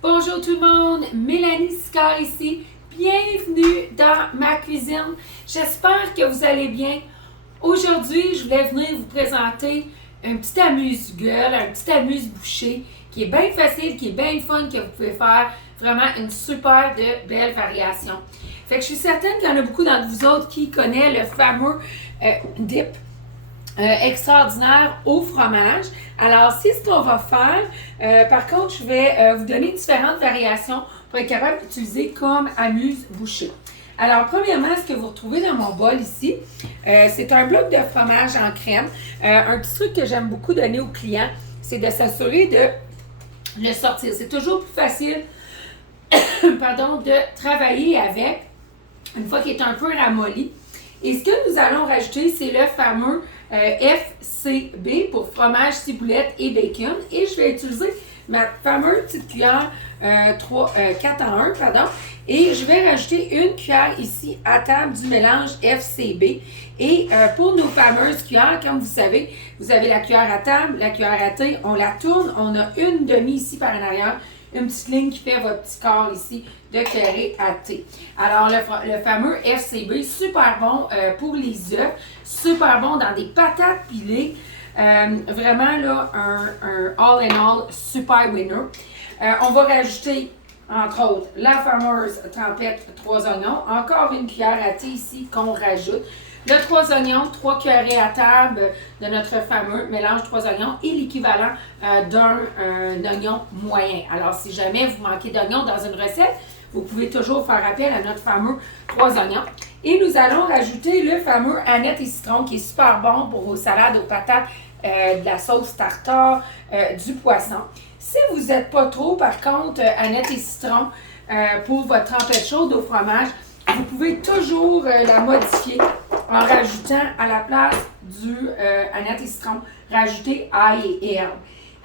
Bonjour tout le monde, Mélanie Sicard ici. Bienvenue dans ma cuisine. J'espère que vous allez bien. Aujourd'hui, je voulais venir vous présenter un petit amuse-gueule, un petit amuse-boucher qui est bien facile, qui est bien fun, que vous pouvez faire vraiment une super de belle variation. Fait que je suis certaine qu'il y en a beaucoup d'entre vous autres qui connaissent le fameux dip extraordinaire au fromage. Alors, c'est ce qu'on va faire. Par contre, je vais vous donner différentes variations pour être capable d'utiliser comme amuse-boucher. Alors, premièrement, ce que vous retrouvez dans mon bol ici, c'est un bloc de fromage en crème. Un petit truc que j'aime beaucoup donner aux clients, c'est de s'assurer de le sortir. C'est toujours plus facile de travailler avec une fois qu'il est un peu ramolli. Et ce que nous allons rajouter, c'est le fameux FCB pour fromage, ciboulette et bacon. Et je vais utiliser ma fameuse petite cuillère 4 en 1, et je vais rajouter une cuillère ici à table du mélange FCB. Et pour nos fameuses cuillères, comme vous savez, vous avez la cuillère à table, la cuillère à thé, on la tourne, on a une demi ici par en arrière, une petite ligne qui fait votre petit corps ici de carré à thé. Alors, le fameux FCB, super bon pour les œufs, super bon dans des patates pilées. Vraiment, là, un all-in-all super winner. On va rajouter, entre autres, la fameuse trempette 3 oignons. Encore une cuillère à thé ici qu'on rajoute. Le 3 oignons, 3 cuillerées à table de notre fameux mélange 3 oignons et l'équivalent d'un oignon moyen. Alors, si jamais vous manquez d'oignons dans une recette, vous pouvez toujours faire appel à notre fameux 3 oignons. Et nous allons rajouter le fameux aneth et citron qui est super bon pour vos salades aux patates, de la sauce tartare, du poisson. Si vous n'êtes pas trop, par contre, aneth et citron pour votre trempette chaude au fromage, vous pouvez toujours la modifier en rajoutant à la place du aneth et citron, rajouter ail et herbe.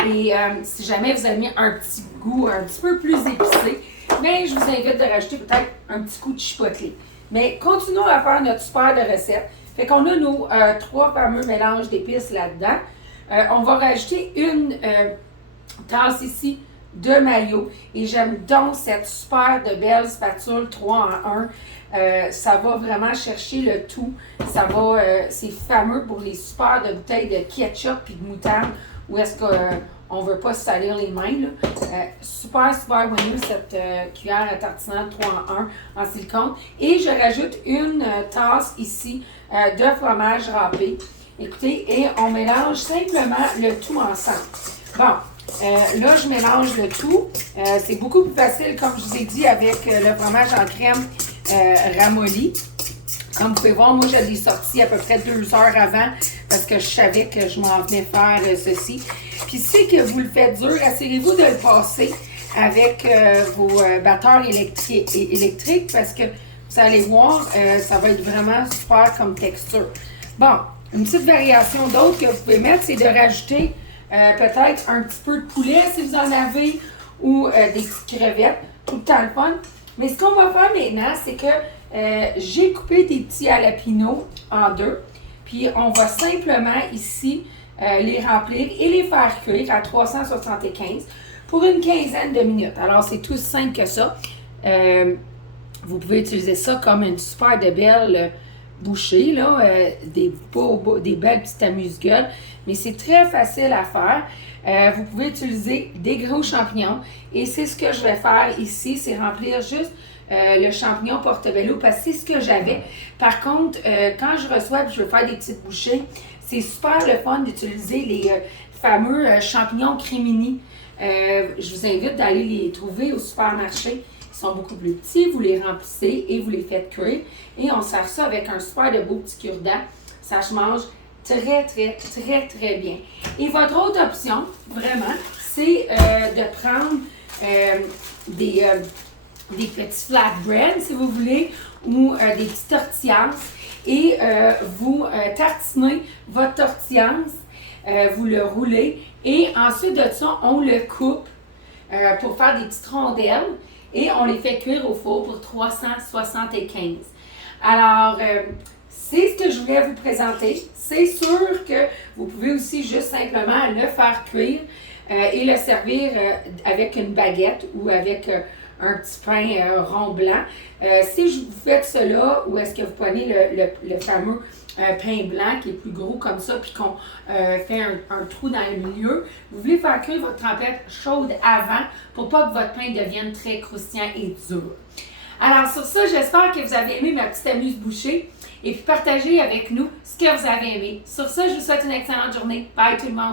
Et si jamais vous avez un petit goût un petit peu plus épicé, mais je vous invite de rajouter peut-être un petit coup de chipotle. Mais continuons à faire notre super de recette. Fait qu'on a nos 3 fameux mélanges d'épices là-dedans. On va rajouter une tasse ici de mayo. Et j'aime donc cette super de belle spatule 3 en 1. Ça va vraiment chercher le tout. Ça va, c'est fameux pour les super de bouteilles de ketchup et de moutarde. Où est-ce qu'on ne veut pas se salir les mains, là. Super winner cette cuillère à tartinade 3 en 1 en silicone. Et je rajoute une tasse ici de fromage râpé. Écoutez, et on mélange simplement le tout ensemble. Bon, là, je mélange le tout. C'est beaucoup plus facile, comme je vous ai dit, avec le fromage en crème ramolli. Comme vous pouvez voir, moi, je l'ai sorti à peu près 2 heures avant parce que je savais que je m'en venais faire ceci. Puis, si que vous le faites dur, assurez-vous de le passer avec vos batteurs électriques parce que vous allez voir, ça va être vraiment super comme texture. Bon, une petite variation d'autre que vous pouvez mettre, c'est de rajouter peut-être un petit peu de poulet si vous en avez ou des petites crevettes, tout le temps le fun. Mais ce qu'on va faire maintenant, c'est que j'ai coupé des petits jalapenos en 2. Puis on va simplement ici les remplir et les faire cuire à 375 pour une quinzaine de minutes. Alors c'est tout simple que ça. Vous pouvez utiliser ça comme une super de belle bouchée, là, des belles petites amuse-gueules. Mais c'est très facile à faire. Vous pouvez utiliser des gros champignons. Et c'est ce que je vais faire ici, c'est remplir juste le champignon portobello parce que c'est ce que j'avais. Par contre, quand je reçois et je veux faire des petites bouchées, c'est super le fun d'utiliser les fameux champignons crémini. Je vous invite d'aller les trouver au supermarché. Ils sont beaucoup plus petits, vous les remplissez et vous les faites cuire. Et on sert ça avec un super de beau petit cure-dent. Ça se mange très, très, très, très bien. Et votre autre option, vraiment, c'est de prendre des petits flatbreads, si vous voulez, ou des petites tortillas. Et vous tartinez votre tortillas, vous le roulez. Et ensuite de ça, on le coupe pour faire des petites rondelles. Et on les fait cuire au four pour 375. Alors, c'est ce que je voulais vous présenter. C'est sûr que vous pouvez aussi juste simplement le faire cuire et le servir avec une baguette ou avec un petit pain rond blanc. Si vous faites cela, ou est-ce que vous prenez le fameux pain blanc qui est plus gros comme ça, puis qu'on fait un trou dans le milieu, vous voulez faire cuire votre trempette chaude avant pour pas que votre pain devienne très croustillant et dur. Alors sur ça, j'espère que vous avez aimé ma petite amuse-bouchée et puis partagez avec nous ce que vous avez aimé. Sur ça, je vous souhaite une excellente journée. Bye tout le monde!